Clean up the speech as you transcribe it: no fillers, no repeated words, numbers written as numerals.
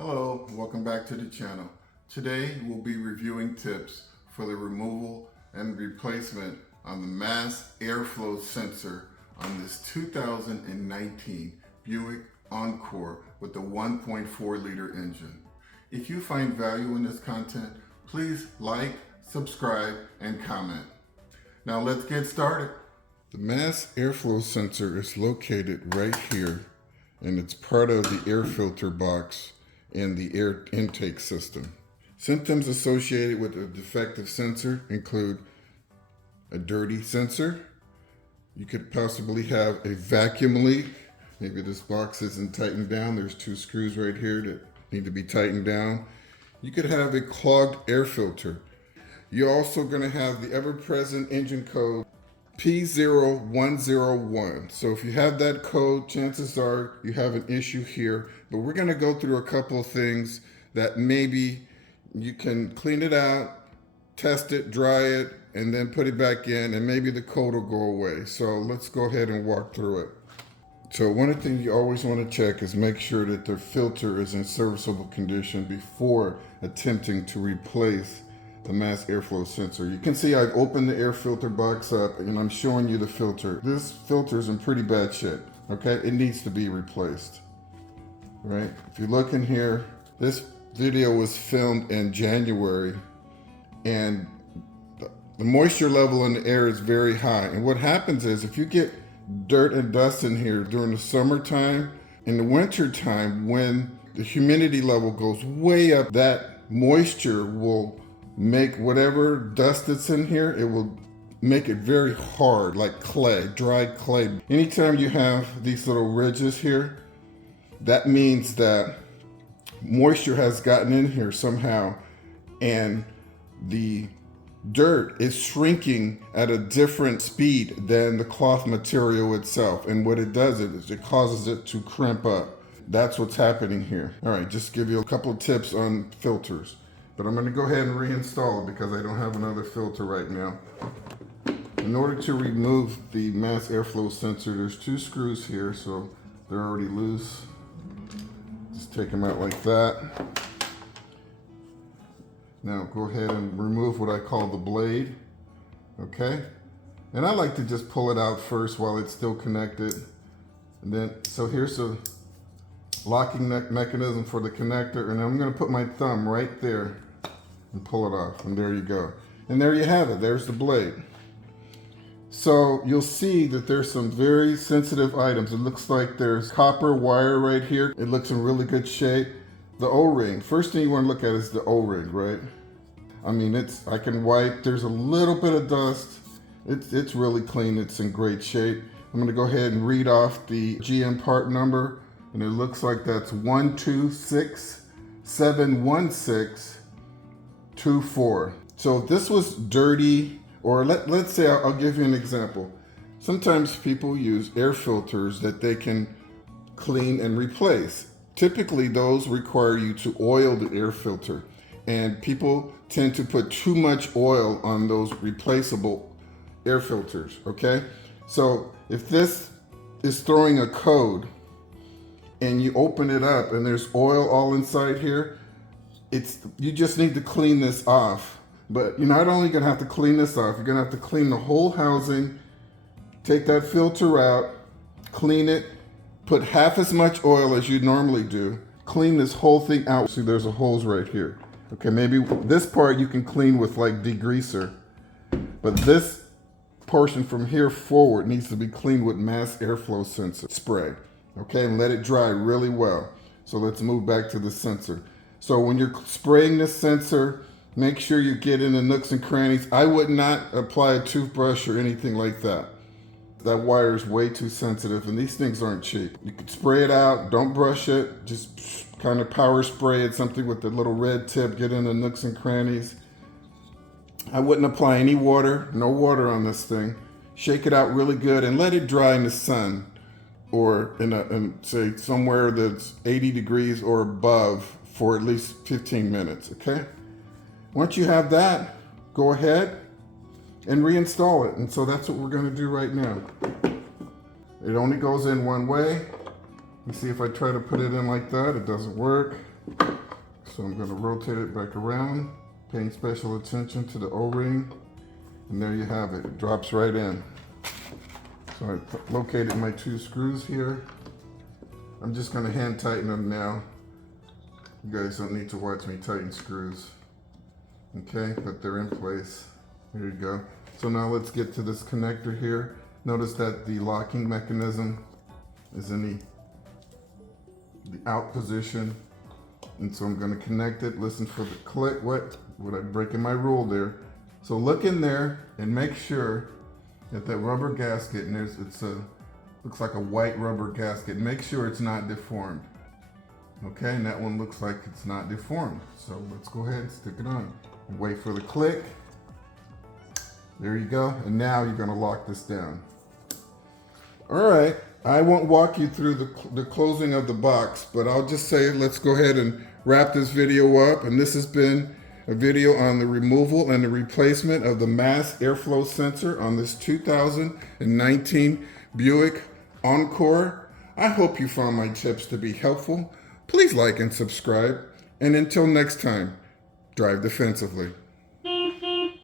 Hello, welcome back to the channel. Today we'll be reviewing tips for the removal and replacement on the mass airflow sensor on this 2019 Buick Encore with the 1.4 liter engine. If you find value in this content, please like, subscribe, and comment. Now let's get started. The mass airflow sensor is located right here, and it's part of the air filter box in the air intake system. Symptoms associated with a defective sensor include a dirty sensor. You could possibly have a vacuum leak. Maybe this box isn't tightened down. There's two screws right here that need to be tightened down. You could have a clogged air filter. You're also going to have the ever-present engine code P0101. So if you have that code, chances are you have an issue here. But we're going to go through a couple of things that maybe you can clean it out, test it, dry it, and then put it back in, and maybe the code will go away. So let's go ahead and walk through it. So one of the things you always want to check is make sure that the filter is in serviceable condition before attempting to replace the mass airflow sensor. You can see I've opened the air filter box up and I'm showing you the filter. This filter is in pretty bad shape, okay? It needs to be replaced, right? If you look in here, this video was filmed in January and the moisture level in the air is very high. And what happens is if you get dirt and dust in here during the summertime, in the winter time, when the humidity level goes way up, that moisture will make whatever dust that's in here, it will make it very hard, like clay, dry clay. Anytime you have these little ridges here, that means that moisture has gotten in here somehow, and the dirt is shrinking at a different speed than the cloth material itself. And what it does is it causes it to crimp up. That's what's happening here. All right, just give you a couple of tips on filters. But I'm going to go ahead and reinstall it because I don't have another filter right now. In order to remove the mass airflow sensor, there's two screws here, so they're already loose. Just take them out like that. Now go ahead and remove what I call the blade, okay? And I like to just pull it out first while it's still connected. And then, so here's the locking mechanism for the connector, and I'm going to put my thumb right there and pull it off, and there you go. And there you have it, there's the blade. So you'll see that there's some very sensitive items. It looks like there's copper wire right here. It looks in really good shape. The O-ring, first thing you want to look at is the O-ring, right? I mean, I can wipe, there's a little bit of dust. It's really clean, it's in great shape. I'm going to go ahead and read off the GM part number. And it looks like that's 12671624. So if this was dirty, or let's say, I'll give you an example. Sometimes people use air filters that they can clean and replace. Typically those require you to oil the air filter. And people tend to put too much oil on those replaceable air filters, okay? So if this is throwing a code, and you open it up and there's oil all inside here, you just need to clean this off. But you're not only gonna have to clean this off, you're gonna have to clean the whole housing, take that filter out, clean it, put half as much oil as you normally do, clean this whole thing out. See, there's a hose right here. Okay, maybe this part you can clean with like degreaser, but this portion from here forward needs to be cleaned with mass airflow sensor spray. Okay, and let it dry really well. So let's move back to the sensor. So when you're spraying this sensor, make sure you get in the nooks and crannies. I would not apply a toothbrush or anything like that. That wire is way too sensitive, and these things aren't cheap. You can spray it out, don't brush it, just kind of power spray it, something with the little red tip, get in the nooks and crannies. I wouldn't apply any water, no water on this thing. Shake it out really good and let it dry in the sun, or in say somewhere that's 80 degrees or above for at least 15 minutes, okay? Once you have that, go ahead and reinstall it. And so that's what we're gonna do right now. It only goes in one way. You see, if I try to put it in like that, it doesn't work. So I'm going to rotate it back around, paying special attention to the O-ring, and there you have it. It drops right in. So I located my 2 screws here. I'm just going to hand tighten them now. You guys don't need to watch me tighten screws. Okay, but they're in place. There you go. So now let's get to this connector here. Notice that the locking mechanism is in the out position. And so I'm going to connect it. Listen for the click. What? Would I breaking my rule there? So look in there and make sure that that rubber gasket, and looks like a white rubber gasket. Make sure it's not deformed. Okay, and that one looks like it's not deformed. So let's go ahead and stick it on. And wait for the click. There you go. And now you're going to lock this down. All right. I won't walk you through the closing of the box, but I'll just say let's go ahead and wrap this video up. And this has been a video on the removal and the replacement of the MAFS airflow sensor on this 2019 Buick Encore. I hope you found my tips to be helpful. Please like and subscribe. And until next time, drive defensively.